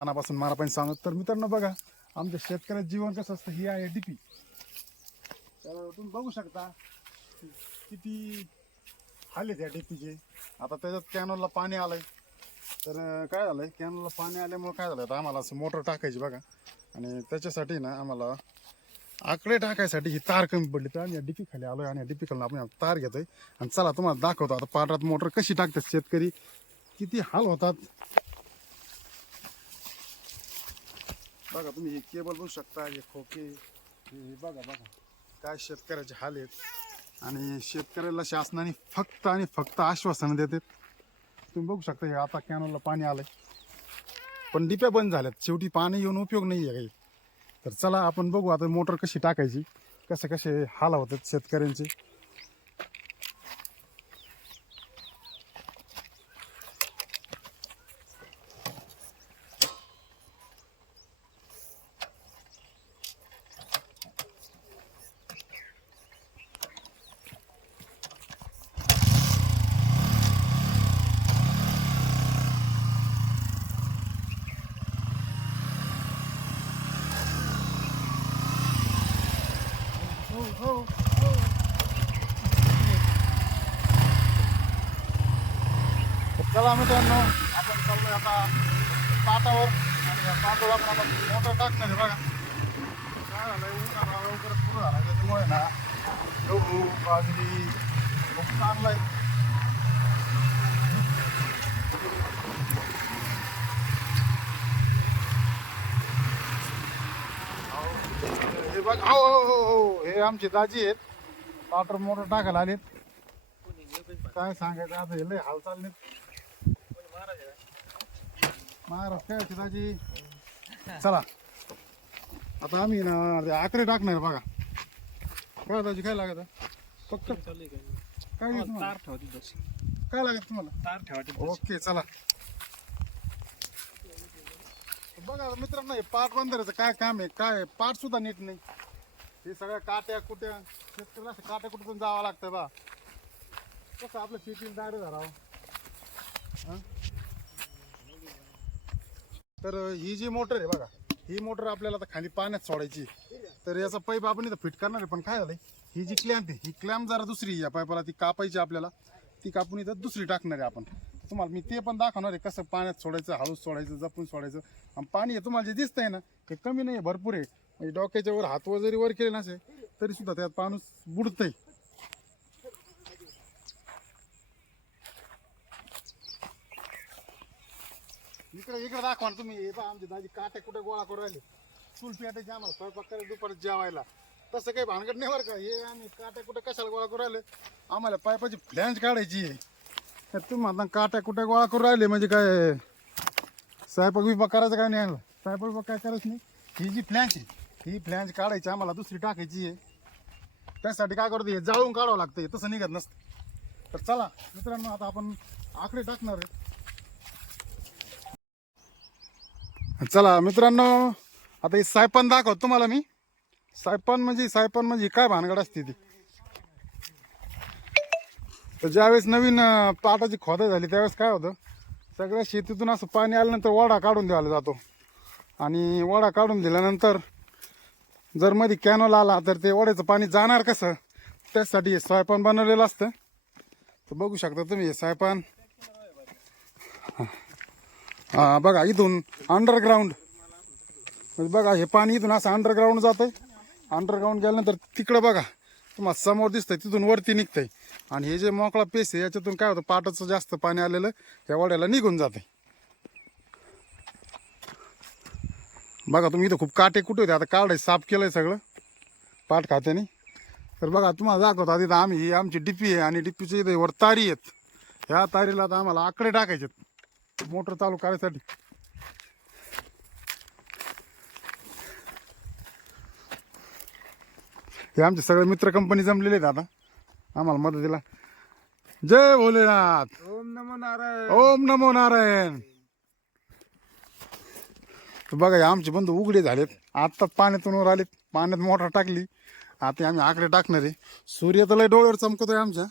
मनापासून मला पण सांगत. तर मित्रांनो बघा, आमच्या शेतकऱ्याचं जीवन कसं असतं. ही आहे डीपी. तर तुम्ही बघू शकता किती हाल आहेत या डीपीचे. आता त्याच्यात कॅनलला पाणी आलंय. तर काय झालंय, कॅनलला पाणी आल्यामुळे काय झालं, आता आम्हाला असं मोटर टाकायची बघा. आणि त्याच्यासाठी ना आम्हाला आकडे टाकायसाठी ही तार कमी पडली. तर आम्ही या डीपी खाली आलोय आणि डीपी खाली आपण तार घेतोय. आणि चला तुम्हाला दाखवतो आता पाटात मोटर कशी टाकतात शेतकरी, किती हाल होतात बघा. तुम्ही हे केबल बघू शकता, हे खोके, हे बघा बघा काय शेतकऱ्याचे हाल आहेत. आणि शेतकऱ्याला शासनाने फक्त आणि फक्त आश्वासन देतात. तुम्ही बघू शकता, हे आता कॅनलला पाणी आलंय पण डिप्या बंद झाल्यात. शेवटी पाणी येऊन उपयोग नाही आहे काही. तर चला आपण बघू आता मोटर कशी टाकायची, कसे कसे हाल होतात शेतकऱ्यांचे. चला मित्रांनो, आपण चाललोय आता पाटावर. आणि या पाटावर आपण आता मोटर टाकणार आहे बघा. काय झालंय, उन्हाळा लवकरच सुरू झाला, त्याच्यामुळे ना गहू बाजरी खूप चांगला आहे. हे बघ, हो हो हो हो, हे आमचे दाजी आहेत, पाटावर मोटर टाकायला आलेत. काय सांगायचं आता, हे लय हाल चालले महाराज. काय दाजी, चला आता आम्ही ना आकडे टाकणार बघा. काय दाजी, काय लागत फक्त काय नाही तुम्हाला? तार ठेवते तशी. काय लागत तुम्हाला? तार ठेवते. ओके चला. बघा मित्रांनो, हे पाट बंदराचं काय काम आहे, काय पाट सुद्धा नीट नाही. हे सगळ्या काट्या कुट्या, शेतकऱ्याला असं काट्या कुठून जावं लागतं बा. कसं आपलं शेतीला दाडे धरावं. तर ही जी मोटर आहे बघा, ही मोटर आपल्याला आता खाली पाण्यात सोडायची. तर याचा पाईप आपण इथं फिट करणार आहे. पण काय झालंय, ही जी क्लॅम्प आहे, ही क्लॅम्प जरा दुसरी या पाईपाला ती कापायची आपल्याला. ती कापून इथं दुसरी टाकणार आहे आपण. तुम्हाला मी ते पण दाखवणार आहे कसं पाण्यात सोडायचं, हळूच सोडायचं, जपून सोडायचं. आणि पाणी हे तुम्हाला जे दिसतंय ना, हे कमी नाही, भरपूर आहे. म्हणजे डोक्याच्या वर हात जरी वर केले नसे तरी सुद्धा त्यात पाणूस बुडतंय. इकडे इकडे दाखवा ना तुम्ही. हे पहा, आमचे दाजी काट्या कुठे गोळा करून राहिले. चूल पेटायची आम्हाला स्वयंपाक करायला, दुपारच जेवायला. तसं काही भानगड नाही बरं का. हे आम्ही काट्या कुठे कशाला गोळा करून राहिले, आम्हाला पाईपाची फ्लॅंज काढायची आहे. तुम्ही आता काट्या कुठे गोळा करून राहिले म्हणजे काय स्वयंपाक विपाक करायचं काय नाही. स्वयंपाक विपाक काय करायचं नाही. ही जी फ्लॅंज आहे, ही फ्लॅंज काढायची आम्हाला, दुसरी टाकायची आहे. त्यासाठी काय करतो, हे जाळून काढावं लागतं, तसं निघत नसतं. तर चला मित्रांनो, आता आपण आकडे टाकणार आहे. चला मित्रांनो, आता हे सायपन दाखवतो तुम्हाला मी. सायपन म्हणजे काय भानगड असते ती. तर ज्यावेळेस नवीन पाटाची खोदाई झाली त्यावेळेस काय होतं, सगळ्या शेतीतून असं पाणी आल्यानंतर वडा काढून द्यायला जातो. आणि वडा काढून दिल्यानंतर जर मध्ये कॅनल आला तर ते वड्याचं पाणी जाणार कसं, त्यासाठी हे सायपन बनवलेलं असतं. तर बघू शकता तुम्ही हे सायपन. हा बघा, इथून अंडरग्राऊंड म्हणजे बघा, हे पाणी इथून असं अंडरग्राऊंड जातंय. अंडरग्राऊंड गेल्यानंतर तिकडं बघा तुम्हाला समोर दिसतंय, तिथून वरती निघतंय. आणि हे जे मोकळा पेस आहे याच्यातून काय होतं, पाटाचं जास्त पाणी आलेलं त्या वड्याला निघून जाते. बघा तुम्ही, इथं खूप काटे कुठे होते, आता काढाय साफ केलंय सगळं पाट खात्याने. तर बघा तुम्हाला दाखवतो, तिथं आम्ही, ही आमची डीपी आहे आणि डीपीचे इथे वर तारी आहेत. ह्या तारीला आता आम्हाला आकडे टाकायचे मोटर चालू करायसाठी. हे आमचे सगळे मित्र कंपनी जमलेले आहेत आता आम्हाला मदतीला. जय भोलेनाथ. ओम नमो नारायण. ओम नमो नारायण. तर बघा, हे आमचे बंधू उघडे झालेत, आत्ता पाण्यातून वर आलेत, पाण्यात मोटर टाकली. आता आम्ही आकडे टाकणार आहे. सूर्य तर लय डोळ्यावर चमकतोय आमच्या.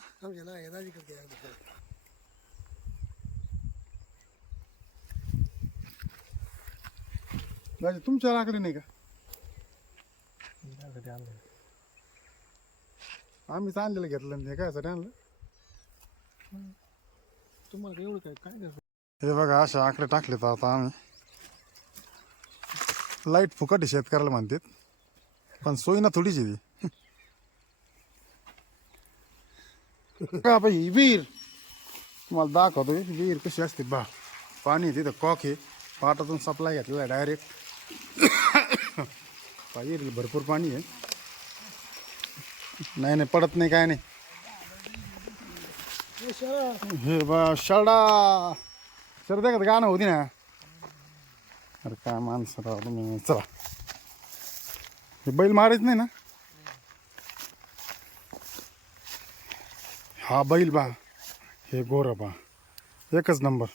दाजी तुमच्या लाकडी नाही का? आम्हीच आणलेलं घेतलं नाही काय आणलं. तुम्हाला एवढं काय काय करायचं? हे बघा असे आकडे टाकले तर आता आम्ही. लाईट फुकट आहे शेतकऱ्याला म्हणतात, पण सोयीना थोडीच आहे ती. का बाई ही विहीर तुम्हाला दाखवतो. विहीर कशी असते बा. पाणी तिथं कॉक आहे, पाटातून सप्लाय घेतलेला आहे डायरेक्ट. विहिरीला भरपूर पाणी आहे. नाही नाही पडत नाही काय नाही. हे बा शरडा शरदा का गाणं होती ना. अरे काय माणसं राव तुम्ही. चला हे बैल मारायच नाही ना. हा बैल बा, हे गोर बा, एकच नंबर.